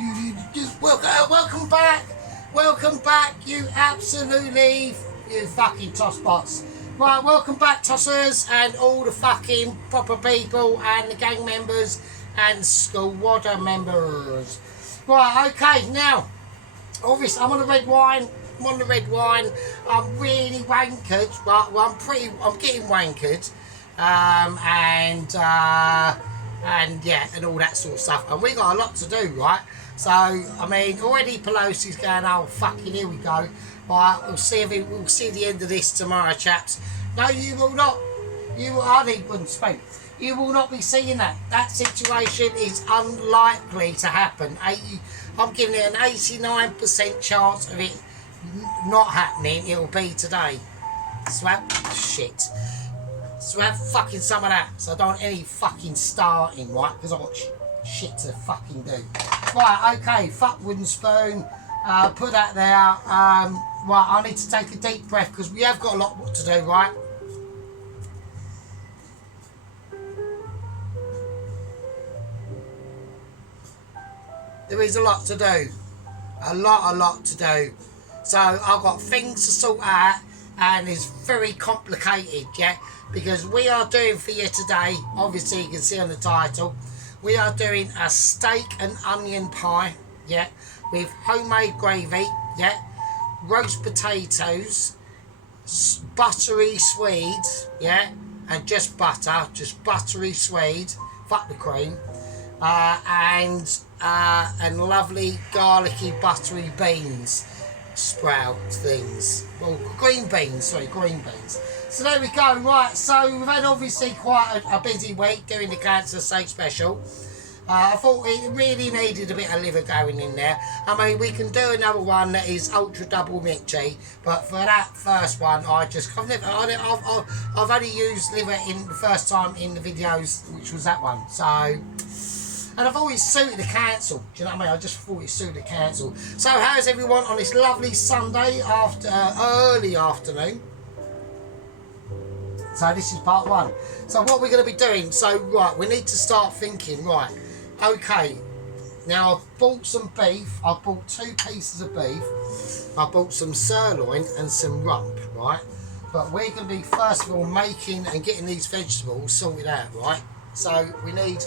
Welcome back, you fucking tossbots. Right, welcome back, tossers, and all the fucking proper people, and the gang members, and Squadder members. Right, okay, now, obviously, I'm on the red wine. I'm really wankered, but I'm getting wankered, and yeah, and all that sort of stuff. And we got a lot to do, right? So, I mean, already Pelosi's going, oh, fucking, here we go. Right, we'll see the end of this tomorrow, chaps. No, you will not. I wouldn't speak. You will not be seeing that. That situation is unlikely to happen. I'm giving it an 89% chance of it not happening. It'll be today. Swap shit. So have fucking some of that. So I don't want any fucking starting, right? Because I've got shit to fucking do. Right, okay, fuck wooden spoon. Put that there. Right, I need to take a deep breath because we have got a lot to do, right? There is a lot to do. A lot to do. So I've got things to sort out, and it's very complicated, yeah? Because we are doing for you today, obviously you can see on the title, we are doing a steak and onion pie, yeah, with homemade gravy, yeah, roast potatoes, buttery swede, yeah, and just buttery swede, fuck the cream, and lovely garlicky buttery beans sprout things. Well, green beans. So there we go. Right, so we've had obviously quite a busy week doing the Cancer Steak special. I thought it really needed a bit of liver going in there. I mean, we can do another one that is ultra double mitchy, but for that first one, I've only used liver in the first time in the videos, which was that one. So. And I've always suited the council. Do you know what I mean? I just thought it suited the council. So how's everyone on this lovely Sunday early afternoon? So this is part one. So what we're going to be doing. So right, we need to start thinking. Right, okay. Now I've bought some beef. I've bought 2 pieces of beef. I bought some sirloin and some rump. Right. But we're going to be first of all making and getting these vegetables sorted out. Right. So we need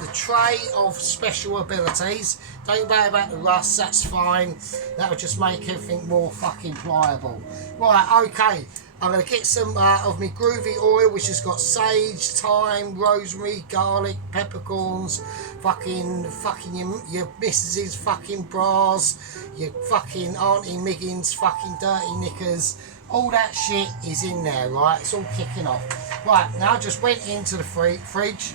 the tray of special abilities. Don't worry about the rust, that's fine. That will just make everything more fucking pliable. Right, okay. I'm going to get some of my groovy oil, which has got sage, thyme, rosemary, garlic, peppercorns, fucking your missus's fucking bras, your fucking Auntie Miggins' fucking dirty knickers. All that shit is in there, right? It's all kicking off. Right, now I just went into the fridge.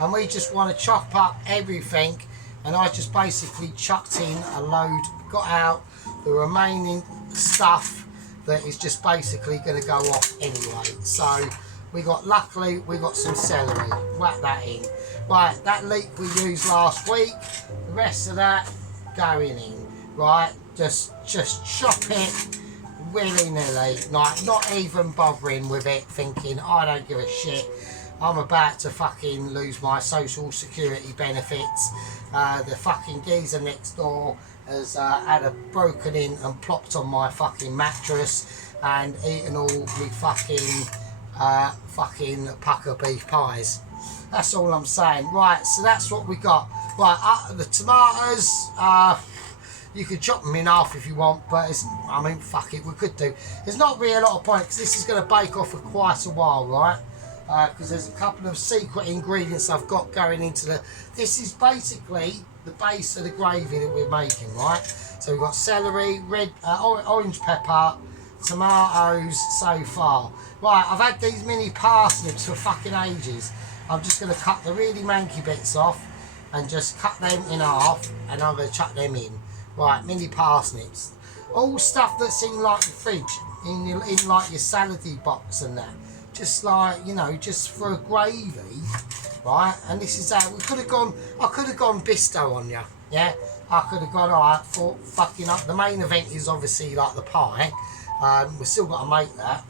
And we just want to chop up everything, and I just basically chucked in a load, got out the remaining stuff that is just basically going to go off anyway. So luckily we got some celery, whack that in. Right, that leek we used last week, the rest of that going in. Right, just chop it willy-nilly, like not even bothering with it, thinking I don't give a shit. I'm about to fucking lose my social security benefits. The fucking geezer next door has had a broken in and plopped on my fucking mattress and eaten all my fucking pucker beef pies. That's all I'm saying. Right, so that's what we got. Right, the tomatoes, you could chop them in half if you want, but I mean, fuck it, we could do. There's not really a lot of point because this is going to bake off for quite a while, right? Because there's a couple of secret ingredients I've got going into this is basically the base of the gravy that we're making, right? So we've got celery, red, orange pepper, tomatoes so far. Right, I've had these mini parsnips for fucking ages. I'm just going to cut the really manky bits off and just cut them in half, and I'm going to chuck them in. Right, mini parsnips. All stuff that's in like the fridge, in like your salady box and that. Just like, you know, just for a gravy, right? And this is how I could have gone Bisto on you, yeah? I could have gone, alright, for fucking up. The main event is obviously like the pie. We've still got to make that.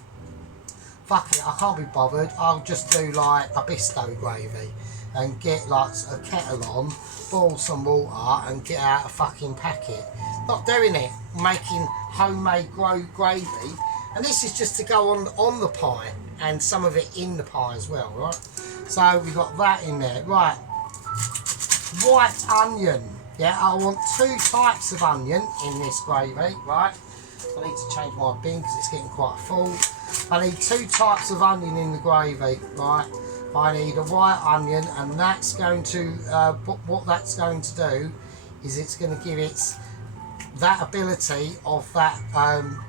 Fuck it, I can't be bothered. I'll just do like a Bisto gravy. and get like a kettle on, boil some water and get out a fucking packet. Not doing it, making homemade gravy. And this is just to go on the pie and some of it in the pie as well, right? So we've got that in there. Right, white onion. Yeah, I want 2 types of onion in this gravy, right? I need to change my bin because it's getting quite full. I need 2 types of onion in the gravy, right? I need a white onion, and that's going to, what that's going to do is it's going to give it that ability of that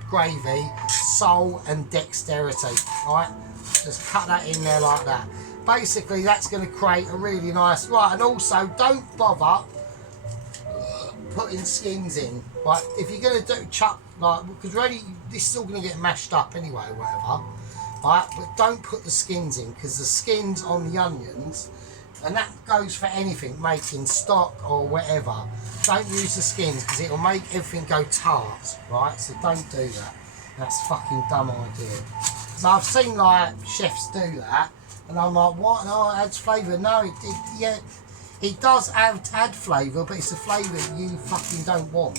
gravy, soul and dexterity, right? Just cut that in there like that. Basically, that's going to create a really nice, right, and also don't bother putting skins in, right? If you're going to do chuck, like, because really, this is still going to get mashed up anyway, or whatever, right? But don't put the skins in, because the skins on the onions, and that goes for anything, making stock or whatever. Don't use the skins because it'll make everything go tart, right? So don't do that. That's a fucking dumb idea. So I've seen like chefs do that, and I'm like, what? No, it adds flavour. No, yeah, it does add flavour, but it's a flavour you fucking don't want,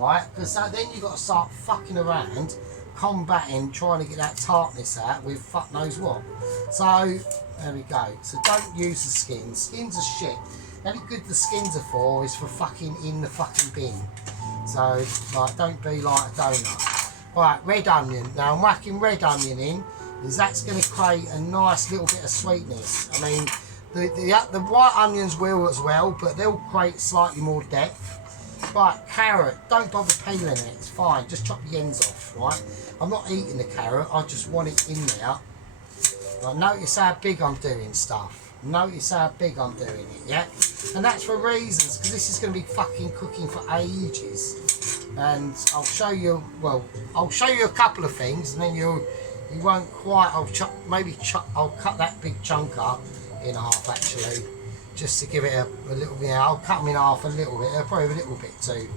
right? Because then you've got to start fucking around, combating, trying to get that tartness out with fuck knows what. So there we go. So don't use the skins. Skins are shit. The only good the skins are for is for fucking in the fucking bin. So like, don't be like a donut. Right, red onion. Now I'm whacking red onion in, because that's going to create a nice little bit of sweetness. I mean, the white onions will as well, but they'll create slightly more depth. Right, carrot. Don't bother peeling it. It's fine. Just chop the ends off. Right. I'm not eating the carrot. I just want it in there. Right, notice how big I'm doing stuff. Notice how big I'm doing it, yeah? And that's for reasons, because this is going to be fucking cooking for ages. And I'll show you, well, I'll show you a couple of things, and then you won't quite, I'll cut that big chunk up in half actually, just to give it a little, yeah, I'll cut them in half a little bit, probably a little bit too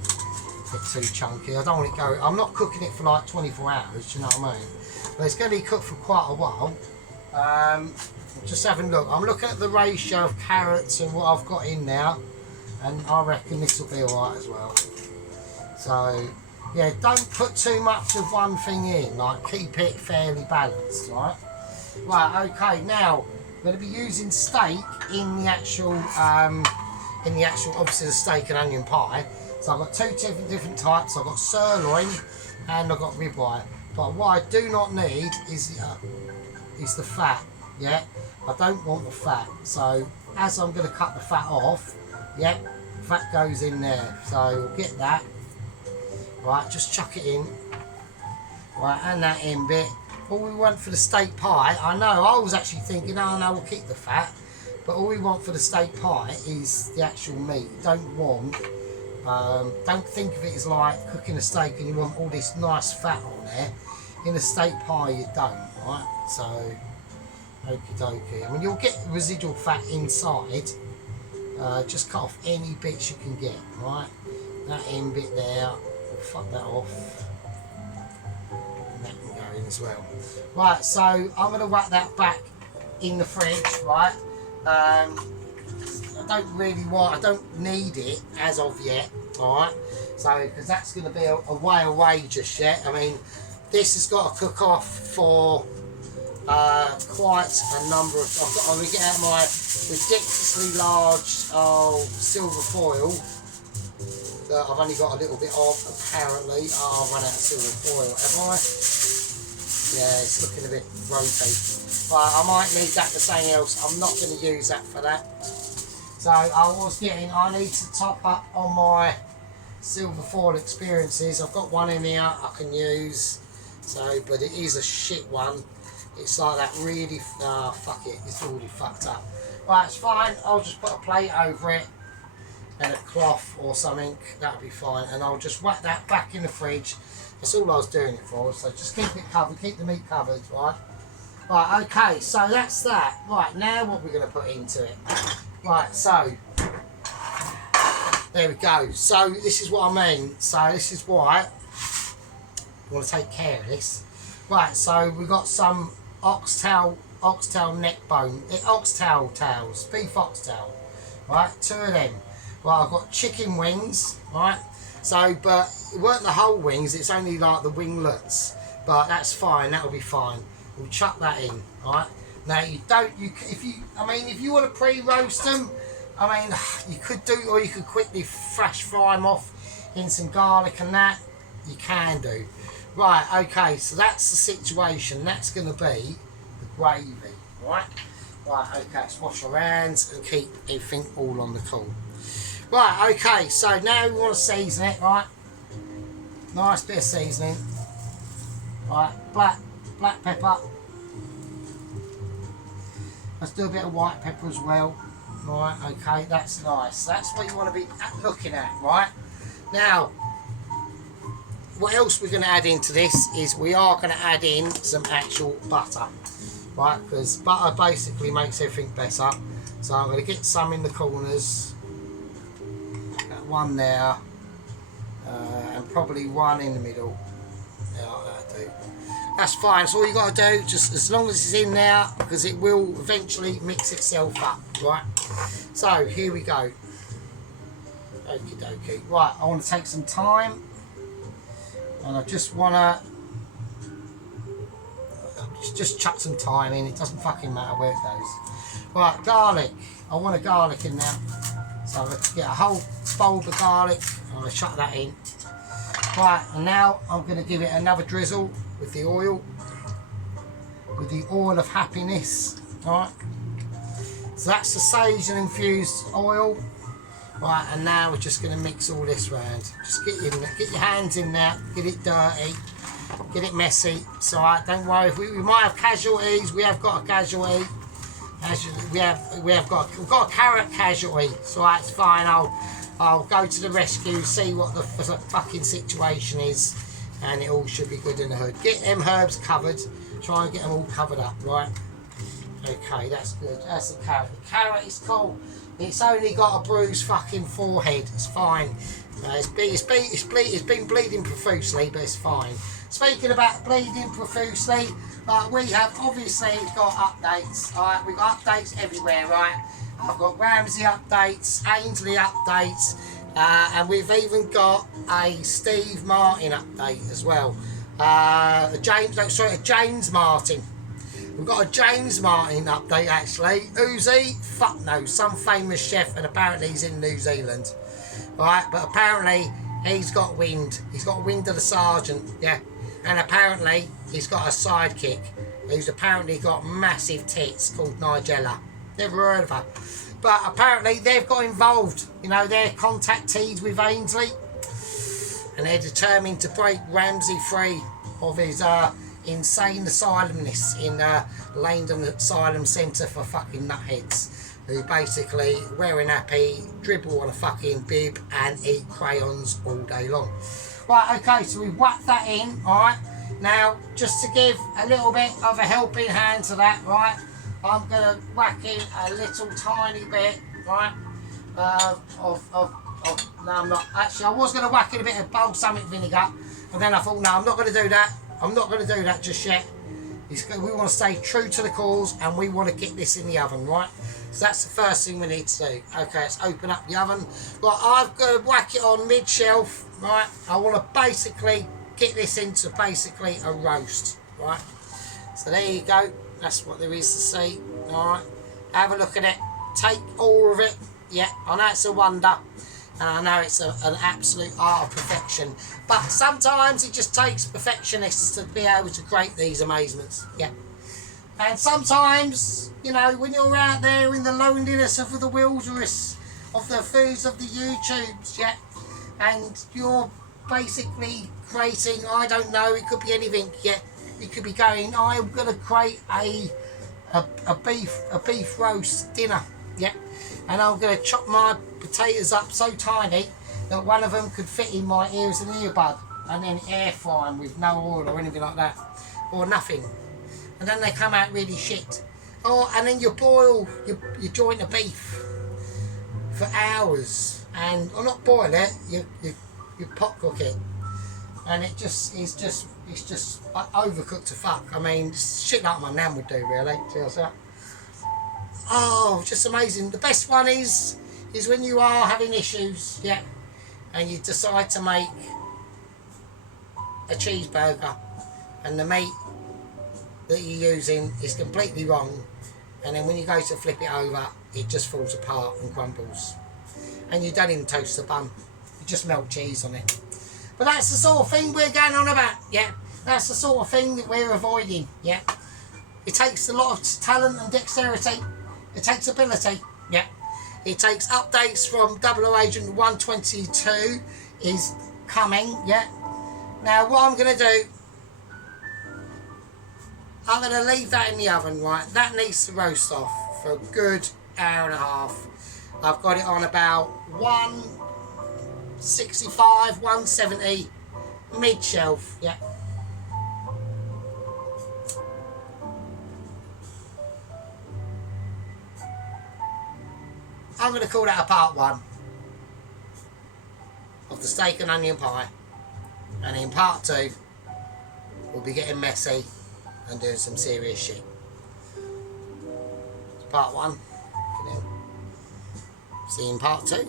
chunky. I don't want it go, I'm not cooking it for like 24 hours, do you know what I mean? But it's going to be cooked for quite a while. Just having a look. I'm looking at the ratio of carrots and what I've got in now, and I reckon this will be alright as well. So yeah, don't put too much of one thing in, like keep it fairly balanced, right? Right, okay, now I'm going to be using steak in the actual obviously the steak and onion pie. So I've got 2 different types. I've got sirloin and I've got ribeye. But what I do not need is the fat, yeah? I don't want the fat. So as I'm going to cut the fat off, yeah, fat goes in there. So we'll get that. Right, just chuck it in. Right, and that end bit. All we want for the steak pie, I know, I was actually thinking, oh no, we'll keep the fat. But all we want for the steak pie is the actual meat. You don't want, don't think of it as like cooking a steak and you want all this nice fat on there. In a steak pie you don't, right? So, okie dokie. I mean, you'll get residual fat inside. Just cut off any bits you can get, right? That end bit there, fuck that off. And that can go in as well. Right, so I'm going to whack that back in the fridge, right? I don't need it as of yet, alright? So, because that's going to be a way away just yet. I mean, this has got to cook off for quite a number of... I'm going to get out my ridiculously large silver foil that I've only got a little bit of, apparently. Oh, I've run out of silver foil, have I? Yeah, it's looking a bit ropey. But I might need that for something else. I'm not going to use that for that. So I need to top up on my silver foil experiences. I've got one in here I can use. So, but it is a shit one. It's like that really, fuck it, it's already fucked up. Right, it's fine. I'll just put a plate over it and a cloth or something. That'll be fine. And I'll just whack that back in the fridge. That's all I was doing it for. So just keep it covered, keep the meat covered, right? Right, okay, so that's that. Right, now what we're going to put into it. Right, so, there we go. So this is what I mean. So this is why you want to take care of this. Right, so we've got some oxtail oxtail neck bone, oxtail tails, beef oxtail, right, 2 of them. Right, I've got chicken wings, right, so, but it weren't the whole wings, it's only like the winglets, but that's fine, that'll be fine. We'll chuck that in, right. Now if you want to pre-roast them, I mean, you could do, or you could quickly flash fry them off in some garlic and that, you can do. Right, okay, so that's the situation. That's going to be the gravy, right? Right, okay, let's wash our hands and keep everything all on the cool. Right, okay, so now we want to season it, right? Nice bit of seasoning. Right, black pepper. Let's do a bit of white pepper as well. Right, okay, that's nice. That's what you want to be looking at, right? Now, what else we're going to add into this is we are going to add in some actual butter, right? Because butter basically makes everything better. So I'm going to get some in the corners, that one there, and probably one in the middle. Yeah, that'll do. That's fine. So all you got to do, just as long as it's in there, because it will eventually mix itself up, right? So here we go. Okie dokie. Right, I want to take some time, and I just want to just chuck some thyme in. It doesn't fucking matter where it goes. Right, garlic. I want a garlic in there, so I'm going to get a whole bulb of garlic. I'm going to chuck that in. Right, and now I'm going to give it another drizzle with the oil of happiness. Right, so that's the sage and infused oil. Right, and now we're just going to mix all this round. Just get in there, get your hands in there, get it dirty, get it messy. So don't worry, if we might have casualties. We have got a casualty. We've got a carrot casualty. So it's fine. I'll go to the rescue, see what the fucking situation is, and it all should be good in the hood. Get them herbs covered. Try and get them all covered up, right? Okay, that's good. That's the carrot. The carrot is cool. It's only got a bruised fucking forehead. It's fine. It's been bleeding profusely, but it's fine. Speaking about bleeding profusely, we have obviously got updates. Alright, we've got updates everywhere, right? I've got Ramsey updates, Ainsley updates, and we've even got a Steve Martin update as well. A James Martin. We've got a James Martin update actually. Who's he? Fuck no, some famous chef, and apparently he's in New Zealand. Right, but apparently he's got wind. He's got wind of the sergeant, yeah. And apparently he's got a sidekick who's apparently got massive tits called Nigella. Never heard of her. But apparently they've got involved. You know, they're contactees with Ainsley. And they're determined to break Ramsey free of his insane asylumness in Langdon Asylum Centre for fucking nutheads who basically wear a nappy, dribble on a fucking bib and eat crayons all day long. Right, okay, so we've whacked that in, alright. Now, just to give a little bit of a helping hand to that, right, I'm going to whack in a little tiny bit, right, no, I'm not. Actually, I was going to whack in a bit of balsamic vinegar, and then I thought, no, I'm not going to do that. I'm not going to do that just yet. We want to stay true to the cause, and we want to get this in the oven, right? So that's the first thing we need to do. Okay, let's open up the oven. Right, I've got to whack it on mid-shelf, right? I want to basically get this into basically a roast, right? So there you go. That's what there is to see, all right? Have a look at it. Take all of it. Yeah, I know it's a wonder. And I know it's an absolute art of perfection. But sometimes it just takes perfectionists to be able to create these amazements. Yeah. And sometimes, you know, when you're out there in the loneliness of the wilderness, of the foods of the YouTubes, yeah, and you're basically creating, I don't know, it could be anything, yeah. You could be going, I'm going to create a beef roast dinner, yeah. And I'm going to chop my potatoes up so tiny that one of them could fit in my ear as an earbud, and then air fry them with no oil or anything like that, or nothing. And then they come out really shit. Oh, and then you boil your joint of beef for hours, and or not boil it, you pot cook it, and it just is just it's just overcooked to fuck. I mean, shit like my nan would do, really. See what's that? Oh, just amazing. The best one is when you are having issues, yeah, and you decide to make a cheeseburger, and the meat that you're using is completely wrong, and then when you go to flip it over, it just falls apart and crumbles, and you don't even toast the bun. You just melt cheese on it. But that's the sort of thing we're going on about, yeah. That's the sort of thing that we're avoiding, yeah. It takes a lot of talent and dexterity. It takes ability, yeah. It takes updates from 00 Agent 122 is coming, yeah. Now what I'm going to do, I'm going to leave that in the oven, right. That needs to roast off for a good hour and a half. I've got it on about 165, 170 mid-shelf, yeah. I'm going to call that a part 1 of the steak and onion pie, and in part 2 we'll be getting messy and doing some serious shit. It's part 1. See you in part 2.